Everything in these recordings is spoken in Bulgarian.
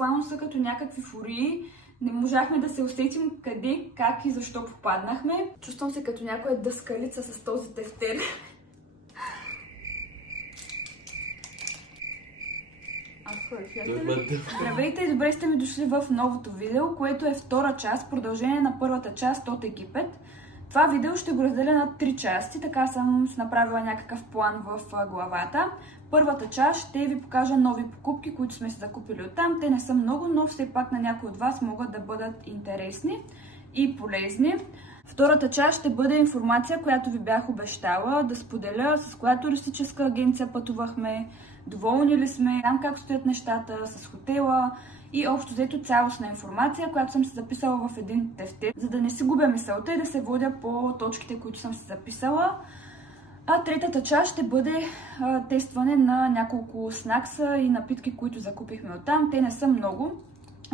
буквално са като някакви фурии. Не можахме да се усетим къде, как и защо попаднахме. Чувствам се като някоя дъскалица с този тефтер. Здравейте и добре сте ми дошли в новото видео, което е втора част, продължение на първата част от Египет. Това видео ще го разделя на 3 части, така съм направила някакъв план в главата. Първата част ще ви покажа нови покупки, които сме се закупили оттам. Те не са много, но все пак на някои от вас могат да бъдат интересни и полезни. Втората част ще бъде информация, която ви бях обещала да споделя, с която туристическа агенция пътувахме, доволни ли сме, там как стоят нещата, с хотела и общо взето цялостна информация, която съм се записала в един тефтер, за да не си губя мисълта и да се водя по точките, които съм се записала. А третата част ще бъде тестване на няколко снакса и напитки, които закупихме оттам. Те не са много,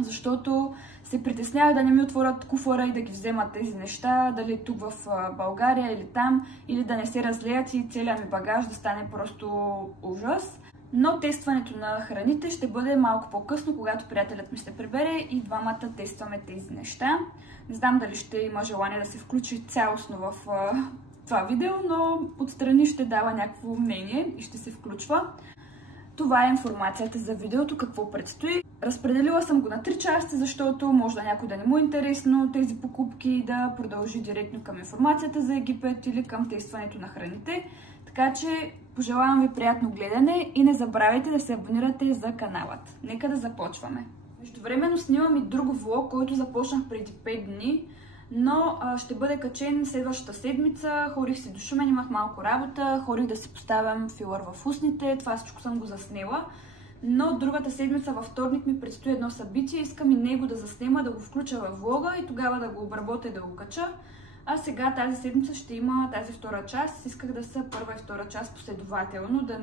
защото се притеснявах да не ми отворят куфара и да ги вземат тези неща, дали тук в България или там, или да не се разлеят и целият ми багаж да стане просто ужас. Но тестването на храните ще бъде малко по-късно, когато приятелят ми се прибере и двамата тестваме тези неща. Не знам дали ще има желание да се включи цялостно в това видео, но отстрани ще дава някакво мнение и ще се включва. Това е информацията за видеото, какво предстои. Разпределила съм го на 3 части, защото може да някой да не му е интересно тези покупки и да продължи директно към информацията за Египет или към тестването на храните. Така че пожелавам ви приятно гледане и не забравяйте да се абонирате за каналът. Нека да започваме. Междувременно снимам и друг влог, който започнах преди 5 дни, но ще бъде качен следващата седмица. Ходих си до Шумен, имах малко работа, ходих да си поставям филър в устните, това всичко съм го заснела. Но другата седмица във вторник ми предстои едно събитие, искам и него да заснема, да го включа във влога и тогава да го обработя и да го кача. А сега тази седмица ще има тази втора част. Исках да са първа и втора част последователно, да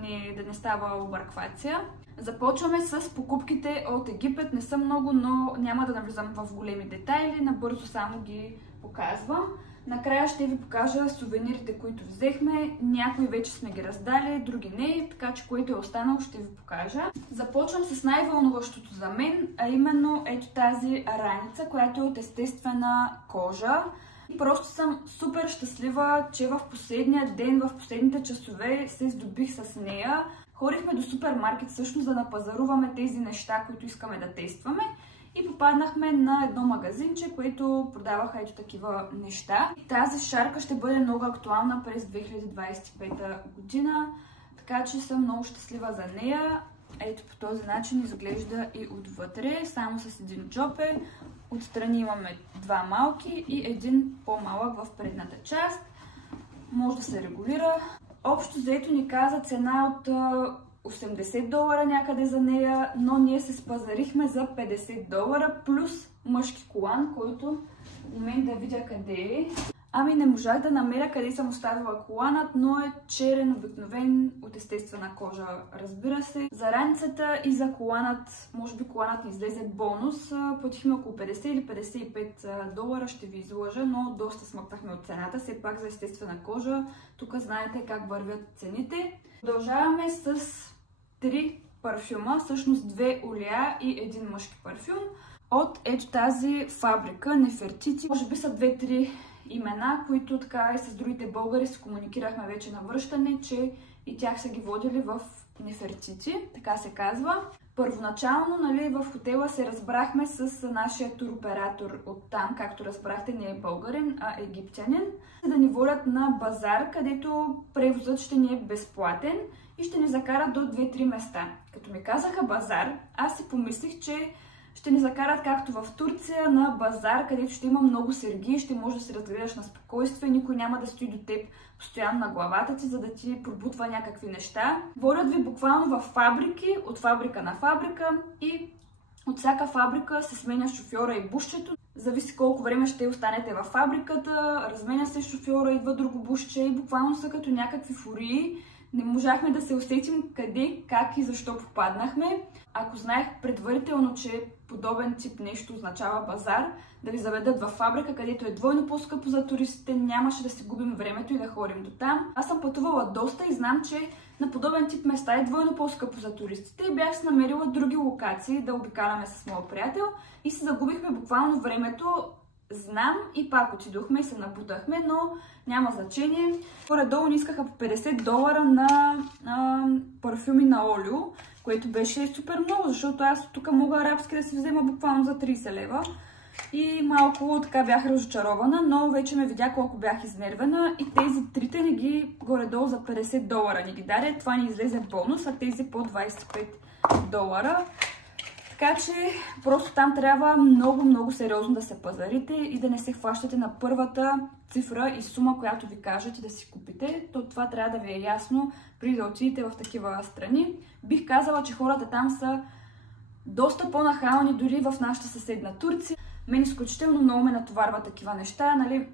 не става обърквация. Започваме с покупките от Египет. Не са много, но няма да навлизам в големи детайли. Набързо само ги показвам. Накрая ще ви покажа сувенирите, които взехме. Някои вече сме ги раздали, други не, така че което е останало ще ви покажа. Започвам с най-вълнуващото за мен, а именно ето тази раница, която е от естествена кожа. Просто съм супер щастлива, че в последния ден, в последните часове се здобих с нея. Ходихме до супермаркет всъщност да напазаруваме тези неща, които искаме да тестваме. И попаднахме на едно магазинче, което продаваха ето такива неща. Тази шарка ще бъде много актуална през 2025 година, така че съм много щастлива за нея. Ето по този начин изглежда и отвътре, само с един джопер. Отстрани имаме два малки и един по-малък в предната част. Може да се регулира. Общо взето ни каза цена от $80 някъде за нея, но ние се спазарихме за $50 плюс мъжки колан, който в момент да видя къде е. Ами не можах да намеря къде съм оставила коланът, но е черен, обикновен, от естествена кожа, разбира се. За раницата и за коланът, може би коланът ни излезе бонус, платихме около 50 или $55, ще ви излъжа, но доста смъкнахме от цената, все пак за естествена кожа. Тук знаете как вървят цените. Продължаваме с 3 парфюма, всъщност 2 олия и един мъжки парфюм от ето тази фабрика Нефертити. Може би са 2-3 имена, които така и с другите българи се комуникирахме вече на връщане, че и тях са ги водили в Нефертити, така се казва. Първоначално, в хотела се разбрахме с нашия туроператор от там, както разбрахте, не е българин, а египтянин, да ни водят на базар, където превозът ще ни е безплатен и ще ни закарат до 2-3 места. Като ми казаха базар, аз си помислих, че ще ни закарат както в Турция на базар, където ще има много сергии, ще можеш да се разгледаш на спокойствие, никой няма да стои до теб постоянно на главата ти, за да ти пробутва някакви неща. Водят ви буквално в фабрики, от фабрика на фабрика и от всяка фабрика се сменя шофьора и бушчето. Зависи колко време ще останете във фабриката, разменя се шофьора, идва друго бушче и буквално са като някакви фурии. Не можахме да се усетим къде, как и защо попаднахме. Ако знаех предварително, че подобен тип нещо означава базар, да ви заведат във фабрика, където е двойно по-скъпо за туристите, нямаше да си губим времето и да ходим до там. Аз съм пътувала доста и знам, че на подобен тип места е двойно по-скъпо за туристите и бях си намерила други локации да обикаляме с моя приятел и си загубихме буквално времето. Знам и пак отидохме и се набутахме, но няма значение. Горе-долу ни искаха по $50 на парфюми на олио, което беше супер много, защото аз тук мога арабски да си взема буквално за 30 лева. И малко така бях разочарована, но вече ме видя колко бях изнервена и тези трите ни ги горе-долу за $50 ни ги даде. Това ни излезе бонус, а тези по $25. Така че просто там трябва много сериозно да се пазарите и да не се хващате на първата цифра и сума, която ви кажат и да си купите. Това трябва да ви е ясно преди да отидете в такива страни. Бих казала, че хората там са доста по-нахални дори в нашата съседна Турция. Мен изключително много ме натоварва такива неща, нали?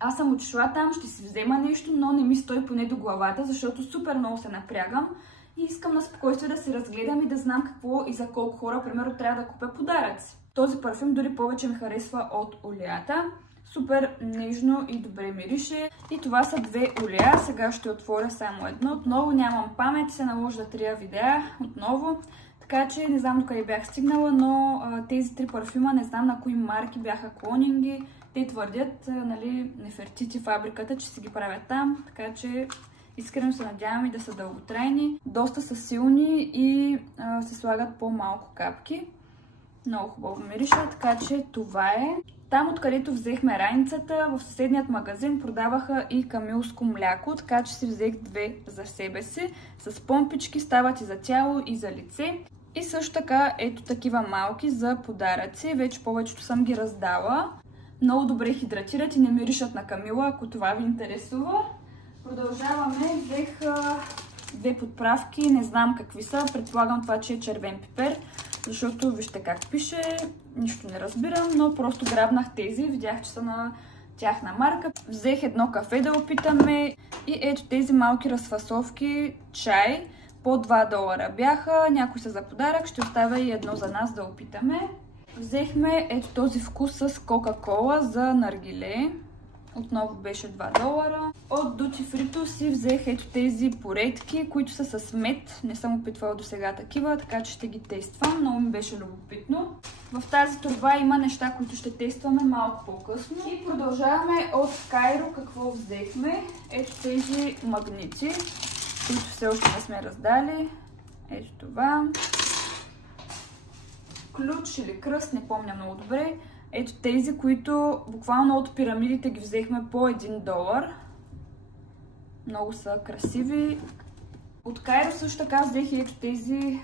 Аз съм отишла там, ще си взема нещо, но не ми стои поне до главата, защото супер много се напрягам и искам на спокойствие да си разгледам и да знам какво и за колко хора, примерно, трябва да купя подаръци. Този парфюм дори повече ми харесва от олията. Супер нежно и добре мирише. И това са две олия. Сега ще отворя само едно. Отново нямам памет, се наложи да трия видеа отново. Така че не знам докъде бях стигнала, но тези три парфюма, не знам на кои марки бяха клонинги. Те твърдят, нали, Нефертити фабриката, че си ги правят там, така че искрено се надявам и да са дълготрайни. Доста са силни и се слагат по-малко капки. Много хубаво мириша, така че това е. Там, откъдето взехме раницата, в съседният магазин продаваха и камилско мляко, така че си взех две за себе си. С помпички, стават и за тяло, и за лице. И също така, ето такива малки за подаръци. Вече повечето съм ги раздала. Много добре хидратират и не миришат на камила, ако това ви интересува. Продължаваме. Взех две подправки, не знам какви са. Предполагам това, че е червен пипер, защото вижте как пише. Нищо не разбирам, но просто грабнах тези. Видях, че са на тяхна марка. Взех едно кафе да опитаме и ето тези малки разфасовки чай. По $2 бяха, някои са за подарък, ще оставя и едно за нас да опитаме. Взехме ето този вкус с Кока-Кола за наргиле. Отново беше $2. От Duty Free си взех ето тези поредки, които са с мед. Не съм опитвала до сега такива, така че ще ги тествам. Много ми беше любопитно. В тази торба има неща, които ще тестваме малко по-късно. И продължаваме от Кайро. Какво взехме? Ето тези магнити, които все още не сме раздали. Ето това. Ключ или кръст, не помня много добре. Ето тези, които буквално от пирамидите ги взехме по $1. Много са красиви. От Кайро също така взех ето тези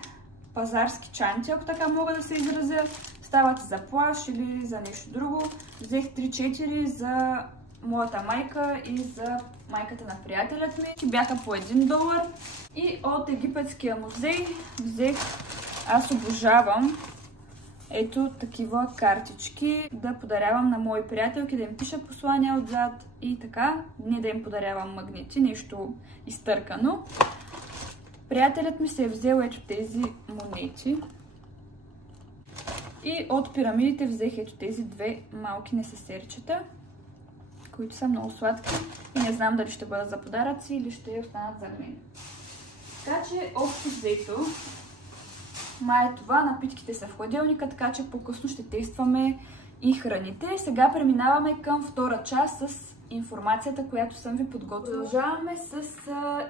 пазарски чанти, ако така мога да се изразя. Стават за плаж или за нещо друго. Взех 3-4 за моята майка и за майката на приятелят ми. Бяха по $1. И от Египетския музей взех, аз обожавам ето такива картички да подарявам на мои приятелки, да им пиша послания отзад и така, не да им подарявам магнити, нещо изтъркано. Приятелят ми се е взел ето тези монети и от пирамидите взех ето тези две малки несесерчета, които са много сладки и не знам дали ще бъдат за подаръци или ще останат за мен. Така че общо взето, май това, напитките са в хладилника, така че по-късно ще тестваме и храните. Сега преминаваме към втора част с информацията, която съм ви подготвила. Продължаваме с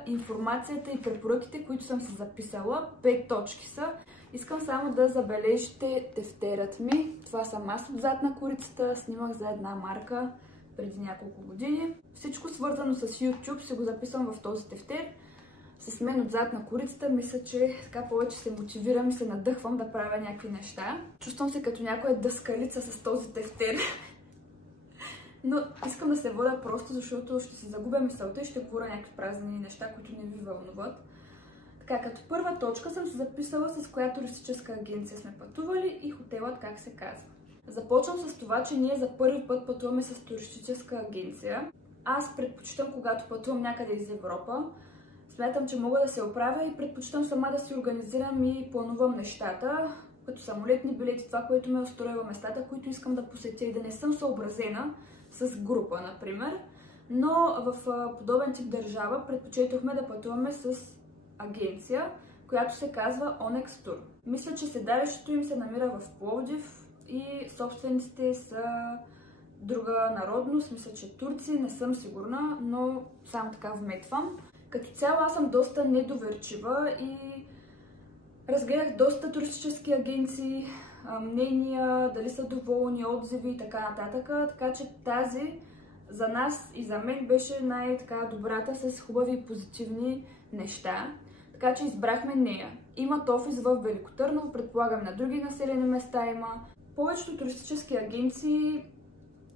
информацията и препоръките, които съм си записала. 5 точки са. Искам само да забележите тефтерът ми. Това съм аз отзад на курицата. Снимах за една марка преди няколко години. Всичко свързано с YouTube се го записвам в този тефтер. С мен отзад на курицата, мисля, че така повече се мотивирам и се надъхвам да правя някакви неща. Чувствам се като някоя дъскалица с този тефтер. Но искам да се водя просто, защото ще се загубя мисълта и ще говоря някакви празни неща, които не ви вълнуват. Така, като първа точка съм се записала с коя туристическа агенция сме пътували и хотелът как се казва. Започвам с това, че ние за първи път пътуваме с туристическа агенция. Аз предпочитам, когато пътувам някъде из Европа, Смятам, че мога да се оправя и предпочитам сама да си организирам и планувам нещата, като самолетни билети, това, което ме устройва, местата, които искам да посетя и да не съм съобразена с група, например. Но в подобен тип държава предпочетохме да пътуваме с агенция, която се казва Onyx Tour. Мисля, че седалището им се намира в Пловдив и собствениците са друга народност, мисля, че турци, не съм сигурна, но само така вметвам. Като цяло аз съм доста недоверчива и разгледах доста туристически агенции, мнения, дали са доволни, отзиви и така нататък, така че тази за нас и за мен беше най-добрата с хубави и позитивни неща. Така че избрахме нея. Имат офис в Велико Търново, предполагам на други населени места има. Повечето туристически агенции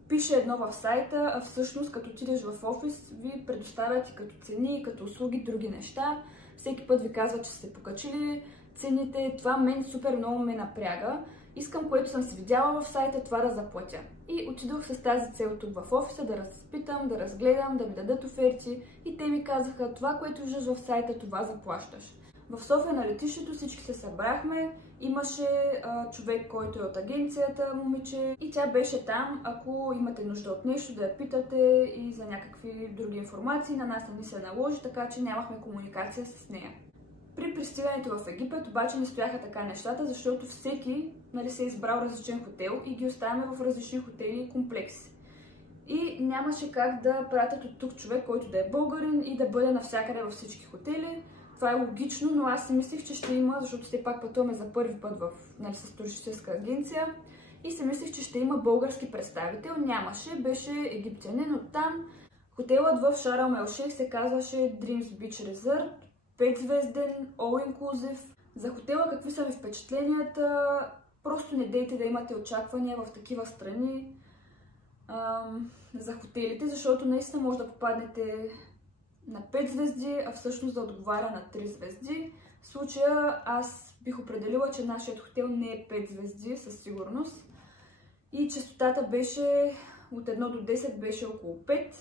пише едно в сайта, а всъщност като отидеш в офис ви предоставят и като цени, и като услуги други неща. Всеки път ви казва, че са се покачили цените. Това мен супер много ме напряга. Искам, което съм си видяла в сайта, това да заплатя. И отидох с тази цел тук в офиса да разпитам, да разгледам, да ми дадат оферти. И те ми казаха, това, което виждаш в сайта, това заплащаш. В София на летището всички се събрахме. Имаше човек, който е от агенцията, момиче. И тя беше там, ако имате нужда от нещо, да я питате и за някакви други информации. На нас не ни се наложи, така че нямахме комуникация с нея. При пристигането в Египет обаче не стояха така нещата, защото всеки се е избрал различен хотел и ги оставяме в различни хотели и комплекси. И нямаше как да пратят от тук човек, който да е българин и да бъде навсякъде във всички хотели. Това е логично, но аз си мислих, че ще има, защото все пак пътуваме за първи път с туристическа агенция. И си мислих, че ще има български представител. Нямаше, беше египтянин от там. Хотелът в Шарм ел Шейх се казваше Dreams Beach Resort. 5-звезден, all inclusive. За хотела какви са ви впечатленията? Просто не дейте да имате очаквания в такива страни за хотелите, защото наистина може да попаднете на 5 звезди, а всъщност да отговаря на 3 звезди. В случая аз бих определила, че нашият хотел не е 5 звезди със сигурност. И честотата беше от 1 до 10 беше около 5.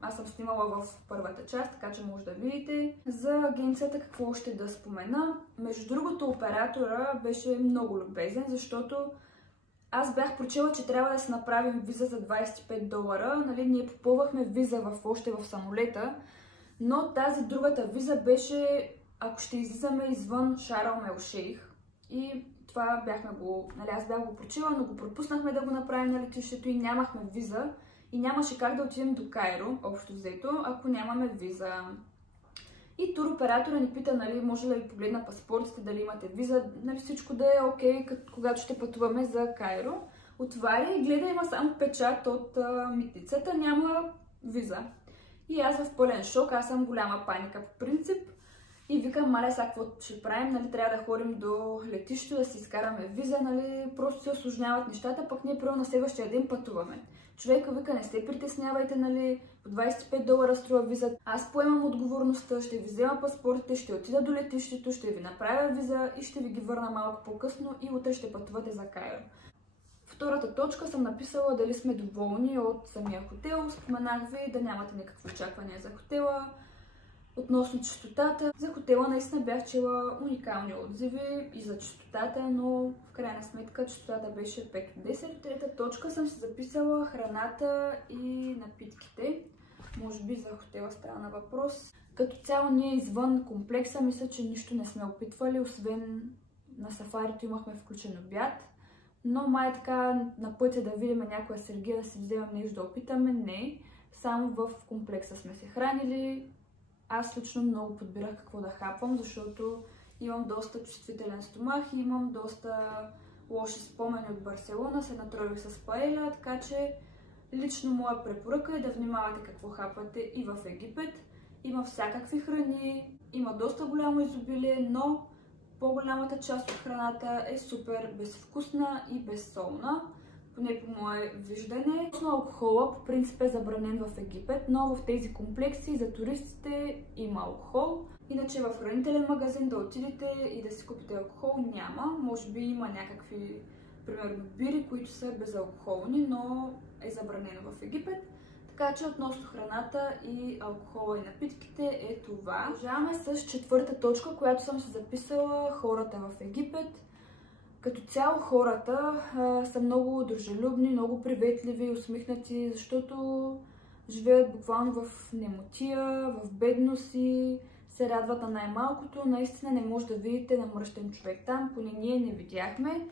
Аз съм снимала в първата част, така че може да видите. За агенцията какво ще да спомена. Между другото, оператора беше много любезен, защото аз бях прочела, че трябва да си направим виза за $25. Ние попълвахме виза още в самолета, но тази другата виза беше, ако ще излизаме извън Шарм ел Шейх. И това аз бях го прочила, но го пропуснахме да го направим на летището и нямахме виза. И нямаше как да отидем до Кайро, общо взето, ако нямаме виза. И туроператора ни пита, може да ви погледна паспортите, дали имате виза, всичко да е окей, когато ще пътуваме за Кайро. Отваря и гледа, има само печат от митницата, няма виза. И аз в пълен шок, аз съм голяма паника по принцип. И викам, маля, сега какво ще правим, трябва да ходим до летището, да си изкараме виза, просто се осложняват нещата, пък ние първо на следващия ден пътуваме. Човека вика, не се притеснявайте, по $25 струва виза. Аз поемам отговорността, ще ви взема паспортите, ще отида до летището, ще ви направя виза и ще ви ги върна малко по-късно и утре ще пътувате за Кайро. Втората точка съм написала дали сме доволни от самия хотел. Споменах ви да нямате никакво очакване за хотела. Относно честотата, за хотела наистина бях чела уникални отзиви и за честотата, но в крайна сметка честотата беше 5 от 10. Трета точка съм си записала храната и напитките. Може би за хотела става на въпрос. Като цяло ние извън комплекса мисля, че нищо не сме опитвали, освен на сафарито имахме включен обяд. Но май така на пътя да видим някоя сергия, да си вземем нещо да опитаме, не. Само в комплекса сме се хранили. Аз лично много подбирах какво да хапвам, защото имам доста чувствителен стомах и имам доста лоши спомени от Барселона. Се натрових с паеля, така че лично моя препоръка е да внимавате какво хапвате и в Египет. Има всякакви храни, има доста голямо изобилие, но по-голямата част от храната е супер безвкусна и безсолна, поне по мое виждане. Точно алкохола по принцип е забранен в Египет, но в тези комплекси за туристите има алкохол. Иначе в хранителен магазин да отидете и да си купите алкохол няма. Може би има някакви, примерно, бири, които са безалкохолни, но е забранено в Египет. Така че относно храната и алкохола и напитките е това. Продължаваме с четвърта точка, която съм се записала: хората в Египет. Като цяло хората са много дружелюбни, много приветливи, усмихнати, защото живеят буквално в немотия, в бедност и се радват на най-малкото. Наистина не може да видите намръщен човек там, поне ние не видяхме.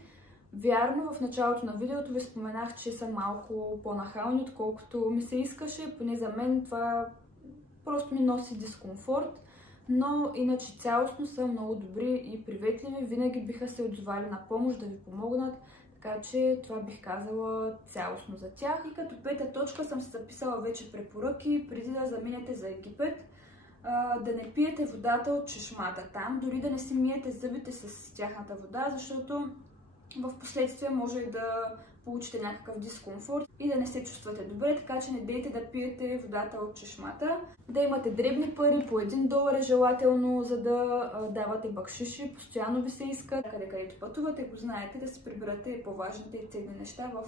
Вярно, в началото на видеото ви споменах, че са малко по-нахални, отколкото ми се искаше. Поне за мен това просто ми носи дискомфорт. Но иначе цялостно са много добри и приветливи. Винаги биха се отзовали на помощ да ви помогнат. Така че това бих казала цялостно за тях. И като пета точка съм се записала вече препоръки преди да заминете за Египет. Да не пиете водата от чешмата там, дори да не си миете зъбите с тяхната вода, защото в последствие може да получите някакъв дискомфорт и да не се чувствате добре, така че не дейте да пиете водата от чешмата. Да имате дребни пари, по $1 е желателно, за да давате бакшиши, постоянно ви се иска. Където пътувате, го знаете, да си прибирате по-важните и ценни неща в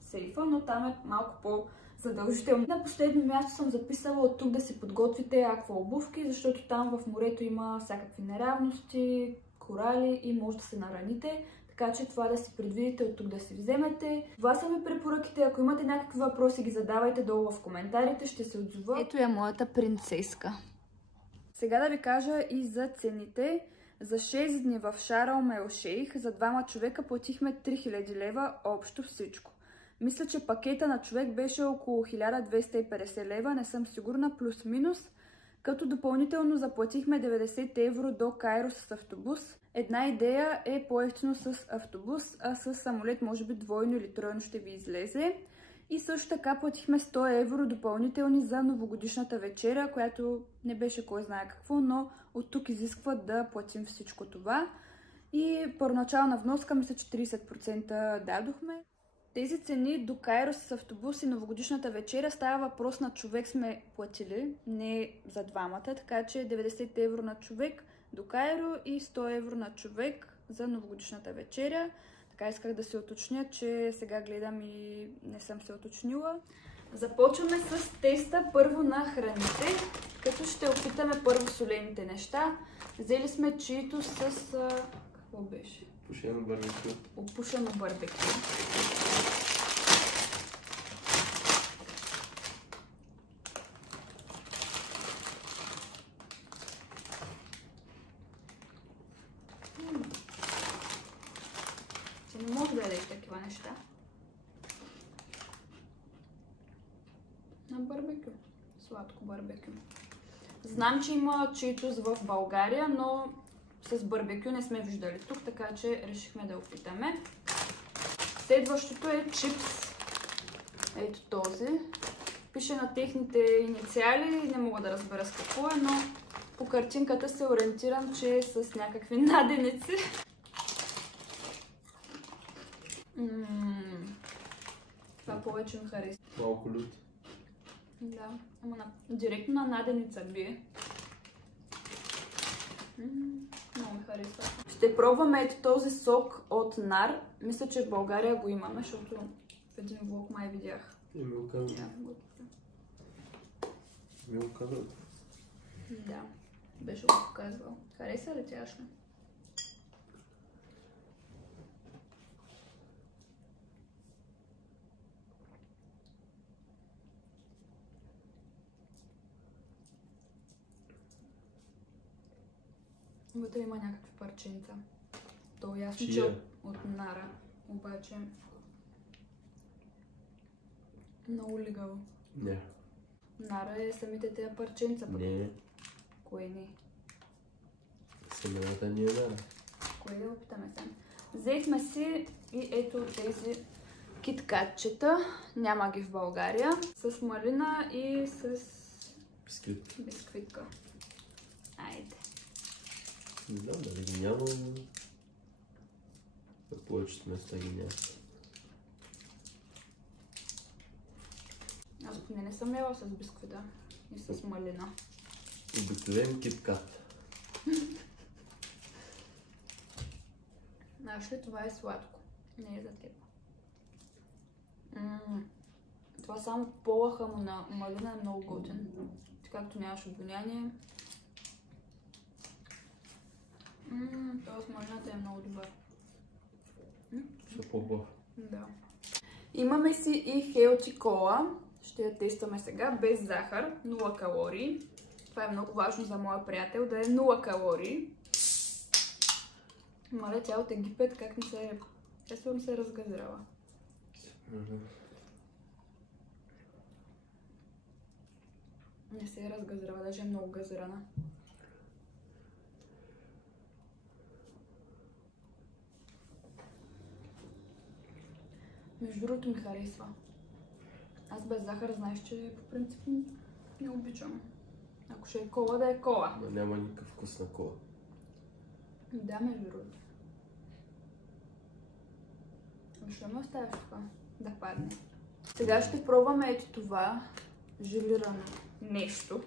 сейфа, но там е малко по-задължително. На последно място съм записала от тук да си подготвите акваобувки, защото там в морето има всякакви неравности, корали и може да се нараните. Така че това да си предвидите, от тук да си вземете. Това са ми препоръките. Ако имате някакви въпроси, ги задавайте долу в коментарите, ще се отзова. Ето я моята принцеска. Сега да ви кажа и за цените. За 6 дни в Шарм ел Шейх за двама човека платихме 3000 лева общо всичко. Мисля, че пакета на човек беше около 1250 лева, не съм сигурна, плюс-минус. Като допълнително заплатихме 90 евро до Кайро с автобус. Една идея е по-евтино с автобус, а с самолет може би двойно или тройно ще ви излезе. И също така платихме 100 евро допълнителни за новогодишната вечеря, която не беше кой знае какво, но от тук изискват да платим всичко това. И първоначална вноска мисля, че 30% дадохме. Тези цени до Кайро с автобус и новогодишната вечеря става въпрос на човек сме платили, не за двамата, така че 90 евро на човек до Кайро и 100 евро на човек за новогодишната вечеря. Така исках да се уточня, че сега гледам и не съм се уточнила. Започваме с теста първо на храните, като ще опитаме първо солените неща. Взели сме чиито с... какво беше? Опушено барбекю. Опушено барбекю. Не може да ядеш такива неща. На барбекю. Сладко барбекю. Знам, че има читос в България, но с барбекю не сме виждали тук, така че решихме да опитаме. Следващото е чипс. Ето този. Пише на техните инициали, не мога да разбера с какво е, но по картинката се ориентирам, че е с някакви наденици. Това повече ми харесва. Малко лют. Да, ама директно на наденица бие. Много ми харесва. Ще пробваме ето този сок от нар. Мисля, че в България го имаме, защото в един влог май видях. И милка. Милка. Да, беше го показвал. Хареса ли тя ще? Вътре има някакви парченца. То е ясно, че от нара, обаче много лигаво. Не. Нара е самите тези парченца. Не. Кое не? Семената ни е нара. Кое да опитаме сега? Взехме си и ето тези киткатчета. Няма ги в България. С малина и с бисквитка. Айде. Не знам дали ги няма, но на повечето места ги няма. Аз поне не съм яла с бисквита и с малина. Обикновен киткат. Знаеш ли, това е сладко. Не е за теб. Това само полаха му на малина е много готин. Както нямаш обвинение. Това с малината е много добър. Ще пробва. Да. Имаме си и Healthy Cola. Ще я тестваме сега. Без захар, 0 калории. Това е много важно за моя приятел, да е 0 калории. Мале, тя от Египет как не се... Тя сигурно се е разгазирала. Не се е разгазирала, даже е много газирана. Между другото ми харесва. Аз без захар знаеш, че по принцип не обичам. Ако ще е кола, да е кола. Но няма никакъв вкус на кола. Да, между другото. Защо ме оставяш това да падне? Сега ще пробваме ето това желирано нещо.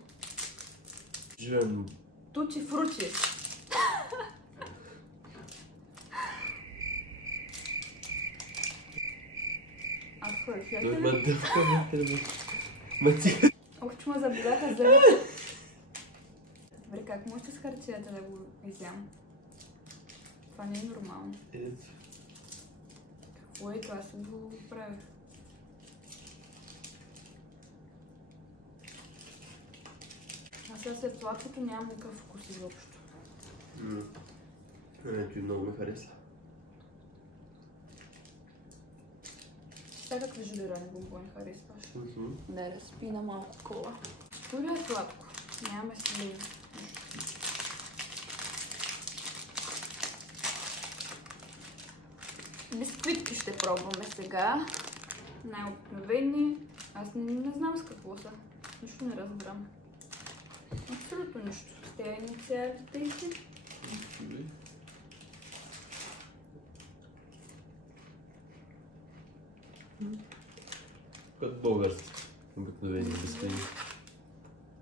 Желирано. Тучи фручи. Ох, че ме заболяха зъбите. Добре, как можете с хартията да го изям? Това не е нормално. Какво е това? Аз го правих. Аз сега след сладкото нямам никакъв вкус изобщо. Ето и много ме хареса. Сега какви желирани бомбони харесваш? Да, разпина малко кола. Той ли е сладко? Нямаме сливи. Бисквитки ще пробваме сега. Най-обикновени. Аз не знам с какво са. Нищо не разбирам. Абсолютно нищо. Те инициалите си. Като български. Обикновени бисквити.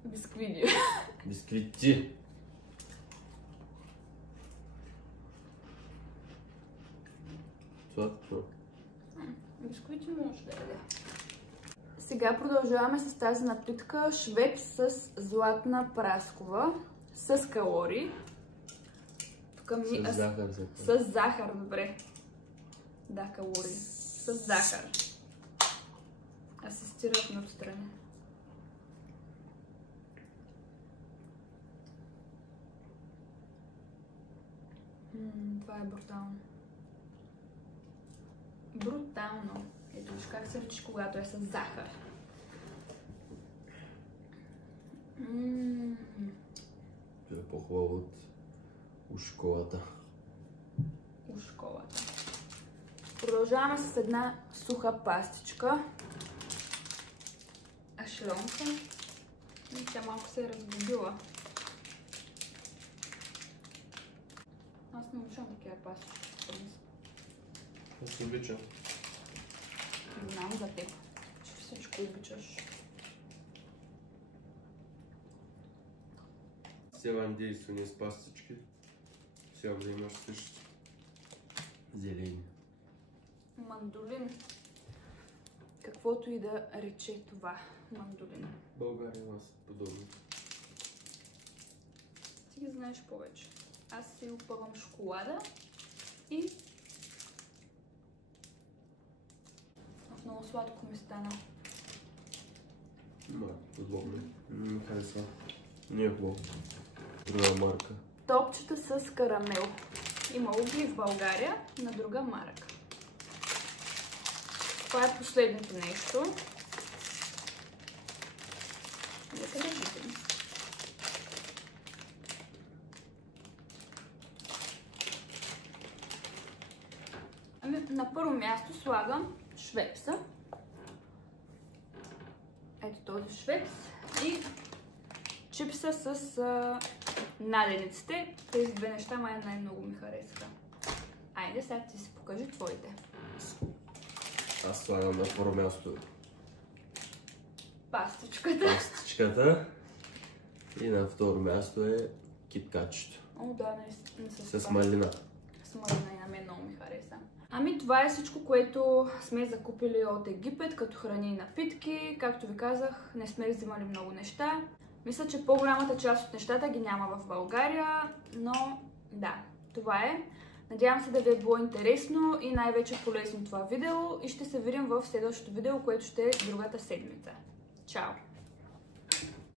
Бисквити. Бисквити. Сладко. Бисквити може да е. Сега продължаваме с тази напитка Швепс с златна праскова. С калории. С захар. С захар, добре. Да, калории. С захар. Асистират ми отстрани. Това е брутално. Брутално. Ето виж как се речиш, когато е с захар. Това е по-хубаво от ушколата. Ушколата. Продължаваме с една суха пастичка. Ашлонка. Тя малко се е разгубила. Аз не обичам такива пастички. Аз обичам. Знам за теб, че всичко обичаш. Севан действени с пастички. Сега да имаш също. Зелени. Мандолин. Каквото и да рече това. Мандолин. България има подобно. Ти ги знаеш повече. Аз си опъвам шоколада и много сладко ми стана. Подобно. Не ми харесва. Не е хубаво. Друга марка. Топчета с карамел. Имало ги в България на друга марка. Това е последното нещо. Нека да видим. На първо място слагам швепса. Ето този швепс и чипса с надениците. Тези две неща най-много ми харесаха. Айде, сега ти си покажи твоите. Аз слагам на първо място пастичката. И на второ място е киткачето. О, да, не с малина. смърдна и на мен много ми хареса. Ами това е всичко, което сме закупили от Египет, като храни и напитки. Както ви казах, не сме взимали много неща. Мисля, че по-голямата част от нещата ги няма в България, но да, това е. Надявам се да ви е било интересно и най-вече полезно това видео и ще се видим в следващото видео, което ще е другата седмица. Чао!